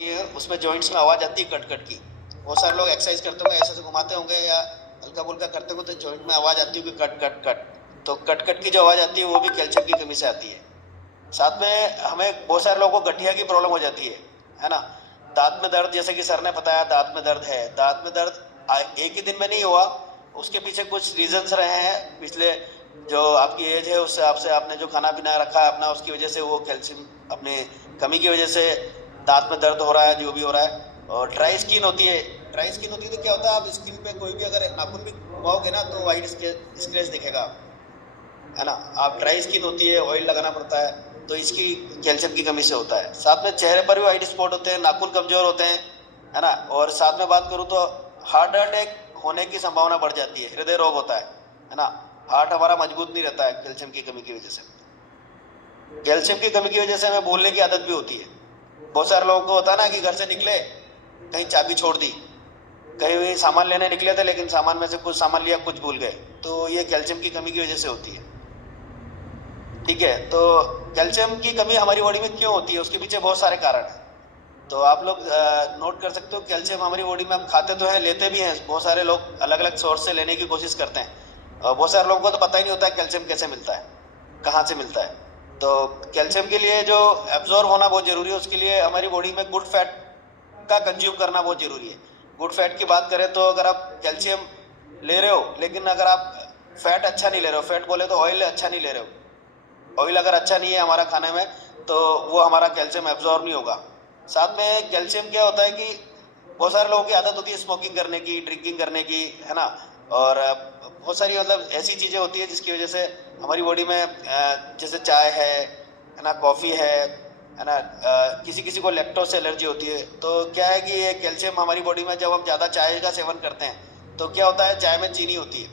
ये उसमें जॉइंट्स में आवाज़ आती है कट कट की। बहुत सारे लोग एक्सरसाइज करते होंगे, ऐसे ऐसे घुमाते होंगे या हल्का फुल्का करते होंगे तो जॉइंट में आवाज़ आती होगी कट कट कट। तो कट कट की जो आवाज़ आती है वो भी कैल्शियम की कमी से आती है। साथ में हमें बहुत सारे लोगों को गठिया की प्रॉब्लम हो जाती है ना। दांत में दर्द, जैसे कि सर ने बताया दांत में दर्द है। दांत में दर्द एक ही दिन में नहीं हुआ, उसके पीछे कुछ रीजंस रहे हैं पिछले। जो आपकी एज है उससे आपसे आपने जो खाना पीना रखा है अपना, उसकी वजह से वो कैल्शियम अपने कमी की वजह से दांत में दर्द हो रहा है, जो भी हो रहा है। और ड्राई स्किन होती है। ड्राई स्किन होती है तो क्या होता है, आप स्किन पे कोई भी अगर नाखून भी घुमाओगे ना तो वाइट स्क्रैच दिखेगा, है ना। आप ड्राई स्किन होती है, ऑयल लगाना पड़ता है, तो इसकी कैल्शियम की कमी से होता है। साथ में चेहरे पर भी वाइट स्पॉट होते हैं, नाखून कमजोर होते हैं, है ना। और साथ में बात करूं तो हार्ट अटैक होने की संभावना बढ़ जाती है, हृदय रोग होता है ना। हार्ट हमारा मजबूत नहीं रहता है कैल्शियम की कमी की वजह से। कैल्शियम की कमी की वजह से हमें बोलने की आदत भी होती है। बहुत सारे लोगों को होता है ना कि घर से निकले, कहीं चाबी छोड़ दी, कहीं भी सामान लेने निकले थे लेकिन सामान में से कुछ सामान लिया, कुछ भूल गए, तो ये कैल्शियम की कमी की वजह से होती है। ठीक है, तो कैल्शियम की कमी हमारी बॉडी में क्यों होती है, उसके पीछे बहुत सारे कारण हैं। तो आप लोग नोट कर सकते हो, कैल्शियम हमारी बॉडी में हम खाते तो हैं, लेते भी हैं। बहुत सारे लोग अलग अलग सोर्स से लेने की कोशिश करते हैं। बहुत सारे लोगों को तो पता ही नहीं होता है कैल्शियम कैसे मिलता है, कहाँ से मिलता है। तो कैल्शियम के लिए जो एब्जॉर्ब होना बहुत जरूरी है, उसके लिए हमारी बॉडी में गुड फैट का कंज्यूम करना बहुत जरूरी है। गुड फैट की बात करें तो अगर आप कैल्शियम ले रहे हो लेकिन अगर आप फैट अच्छा नहीं ले रहे हो, फैट बोले तो ऑयल अच्छा नहीं ले रहे हो, ऑयल अगर अच्छा नहीं है हमारा खाने में, तो वो हमारा कैल्शियम एब्जॉर्ब नहीं होगा। साथ में कैल्शियम क्या होता है कि बहुत सारे लोगों की आदत होती है स्मोकिंग करने की, ड्रिंकिंग करने की, है ना। और बहुत सारी मतलब ऐसी चीजें होती है जिसकी वजह से हमारी बॉडी में जैसे चाय है ना, कॉफी है ना। किसी किसी को लैक्टोज से एलर्जी होती है। तो क्या है कि ये कैल्शियम हमारी बॉडी में, जब हम ज्यादा चाय का सेवन करते हैं तो क्या होता है, चाय में चीनी होती है,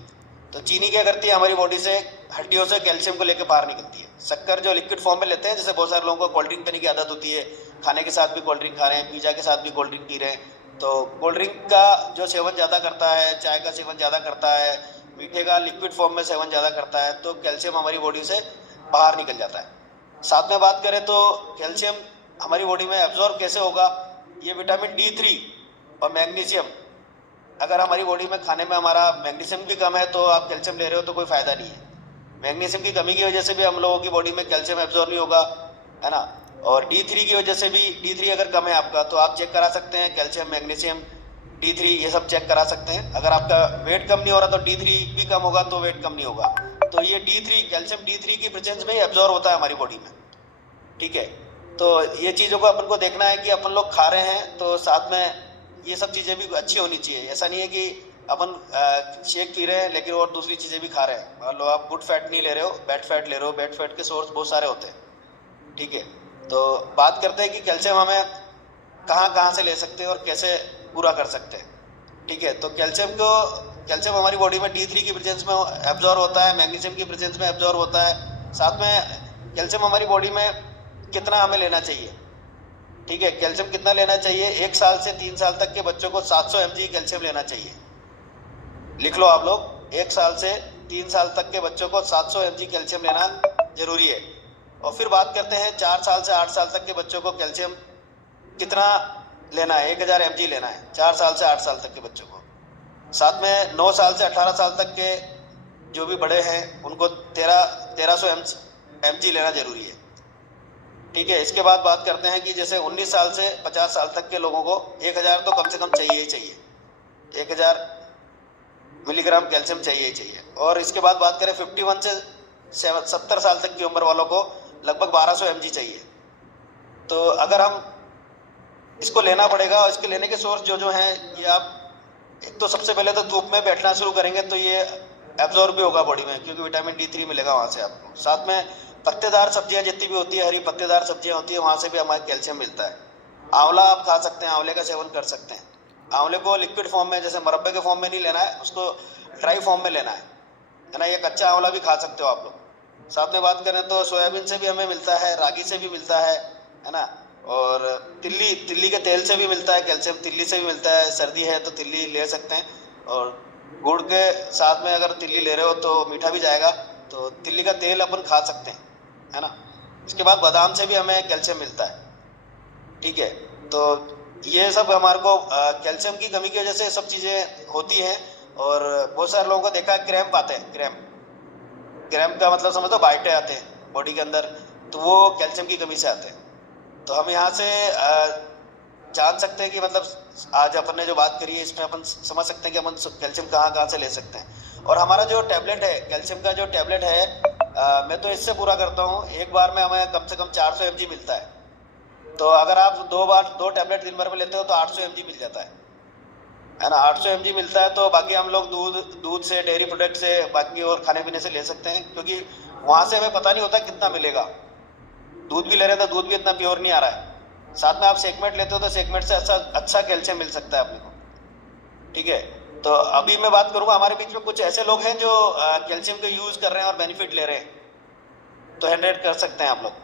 तो चीनी क्या करती है हमारी बॉडी से, हड्डियों से कैल्शियम को लेकर बाहर निकलती है। शक्कर जो लिक्विड फॉर्म में लेते हैं, जैसे बहुत सारे लोगों को कोल्ड ड्रिंक पीने की आदत होती है, खाने के साथ भी कोल्ड ड्रिंक खा रहे हैं, पिज्जा के साथ भी कोल्ड ड्रिंक पी रहे हैं। तो कोल्ड ड्रिंक का जो सेवन ज़्यादा करता है, चाय का सेवन ज़्यादा करता है, मीठे का लिक्विड फॉर्म में सेवन ज़्यादा करता है, तो कैल्शियम हमारी बॉडी से बाहर निकल जाता है। साथ में बात करें तो कैल्शियम हमारी बॉडी में एब्जॉर्ब कैसे होगा, ये विटामिन D3 और मैग्नीशियम, अगर हमारी बॉडी में खाने में हमारा मैग्नीशियम भी कम है तो आप कैल्शियम ले रहे हो तो कोई फायदा नहीं है। मैग्नीशियम की कमी की वजह से भी हम लोगों की बॉडी में कैल्शियम एब्जॉर्ब नहीं होगा, है ना। और D3 की वजह से भी, D3 अगर कम है आपका तो आप चेक करा सकते हैं, कैल्शियम, मैग्नीशियम, D3 ये सब चेक करा सकते हैं। अगर आपका वेट कम नहीं हो रहा तो D3 भी कम होगा, तो वेट कम नहीं होगा। तो ये D3, कैल्शियम D3 की प्रेजेंस में ही एब्जॉर्ब होता है हमारी बॉडी में। ठीक है, तो ये चीज़ों को अपन को देखना है कि अपन लोग खा रहे हैं तो साथ में ये सब चीज़ें भी अच्छी होनी चाहिए। ऐसा नहीं है कि अपन शेक पी रहे हैं लेकिन और दूसरी चीज़ें भी खा रहे हैं। मान लो आप गुड फैट नहीं ले रहे हो, बैड फैट ले रहे हो। बैड फैट के सोर्स बहुत सारे होते हैं। ठीक है, तो बात करते हैं कि कैल्शियम हमें कहाँ कहाँ से ले सकते हैं और कैसे पूरा कर सकते हैं। ठीक है, तो कैल्शियम हमारी बॉडी में D3 की प्रेजेंस में एब्जॉर्ब होता है, मैग्नीशियम की प्रेजेंस में एब्जॉर्ब होता है। साथ में कैल्शियम हमारी बॉडी में कितना हमें लेना चाहिए। ठीक है, कैल्शियम कितना लेना चाहिए, 1 साल से 3 साल तक के बच्चों को 700 mg कैल्शियम लेना चाहिए। लिख लो आप लोग, 1 साल से 3 साल तक के बच्चों को 700 mg कैल्शियम लेना जरूरी है। और फिर बात करते हैं 4 साल से 8 साल तक के बच्चों को कैल्शियम कितना लेना है, 1000 mg लेना है 4 साल से 8 साल तक के बच्चों को। साथ में 9 साल से 18 साल तक के जो भी बड़े हैं उनको 1300 mg लेना जरूरी है। ठीक है, इसके बाद बात करते हैं कि जैसे 19 साल से 50 साल तक के लोगों को 1000 तो कम से कम चाहिए ही चाहिए, 1000 मिलीग्राम कैल्शियम चाहिए ही चाहिए। और इसके बाद बात करें 51 से 70 साल तक की उम्र वालों को लगभग 1200 mg चाहिए। तो अगर हम इसको लेना पड़ेगा, और इसके लेने के सोर्स जो जो हैं ये आप, एक तो सबसे पहले तो धूप में बैठना शुरू करेंगे तो ये एब्जॉर्ब भी होगा बॉडी में, क्योंकि विटामिन D3 मिलेगा वहाँ से आपको। साथ में पत्तेदार सब्जियां जितनी भी होती है, हरी पत्तेदार सब्जियां होती है, वहाँ से भी हमारे कैल्शियम मिलता है। आंवला आप खा सकते हैं, आंवले का सेवन कर सकते हैं। आंवले को लिक्विड फॉर्म में, जैसे मुरब्बे के फॉर्म में नहीं लेना है, उसको ड्राई फॉर्म में लेना है ना। ये कच्चा आंवला भी खा सकते हो आप लोग। साथ में बात करें तो सोयाबीन से भी हमें मिलता है, रागी से भी मिलता है ना। और तिल्ली के तेल से भी मिलता है कैल्शियम, तिल्ली से भी मिलता है। सर्दी है तो तिल्ली ले सकते हैं, और गुड़ के साथ में अगर तिल्ली ले रहे हो तो मीठा भी जाएगा, तो तिल्ली का तेल अपन खा सकते हैं, है ना। इसके बाद बादाम से भी हमें कैल्शियम मिलता है। ठीक है, तो ये सब हमारे को कैल्शियम की कमी की वजह से सब चीज़ें होती हैं। और बहुत सारे लोगों को देखा है क्रैम्प आते हैं। क्रैम्प का मतलब समझ लो बाइटें आते हैं बॉडी के अंदर, तो वो कैल्शियम की कमी से आते हैं। तो हम यहाँ से जान सकते हैं कि मतलब आज अपन ने जो बात करी है इसमें अपन समझ सकते हैं कि अपन कैल्शियम कहाँ कहाँ से ले सकते हैं। और हमारा जो टैबलेट है कैल्शियम का, जो टैबलेट है मैं तो इससे पूरा करता हूँ, एक बार में हमें कम से कम 400 mg मिलता है। तो अगर आप दो टैबलेट दिन भर में लेते हो तो 800 mg मिल जाता है ना। 800 mg मिलता है। तो बाकी हम लोग दूध से, डेयरी प्रोडक्ट से, बाकी और खाने पीने से ले सकते हैं, क्योंकि वहाँ से हमें पता नहीं होता कितना मिलेगा। दूध भी ले रहे हैं तो दूध भी इतना प्योर नहीं आ रहा है। साथ में आप सेकमेट लेते हो तो सेकमेट से अच्छा कैल्शियम मिल सकता है अपने को। ठीक है, तो अभी मैं बात करूंगा, हमारे बीच में कुछ ऐसे लोग हैं जो कैल्शियम का यूज कर रहे हैं और बेनिफिट ले रहे हैं, तो 100 कर सकते हैं आप लोग।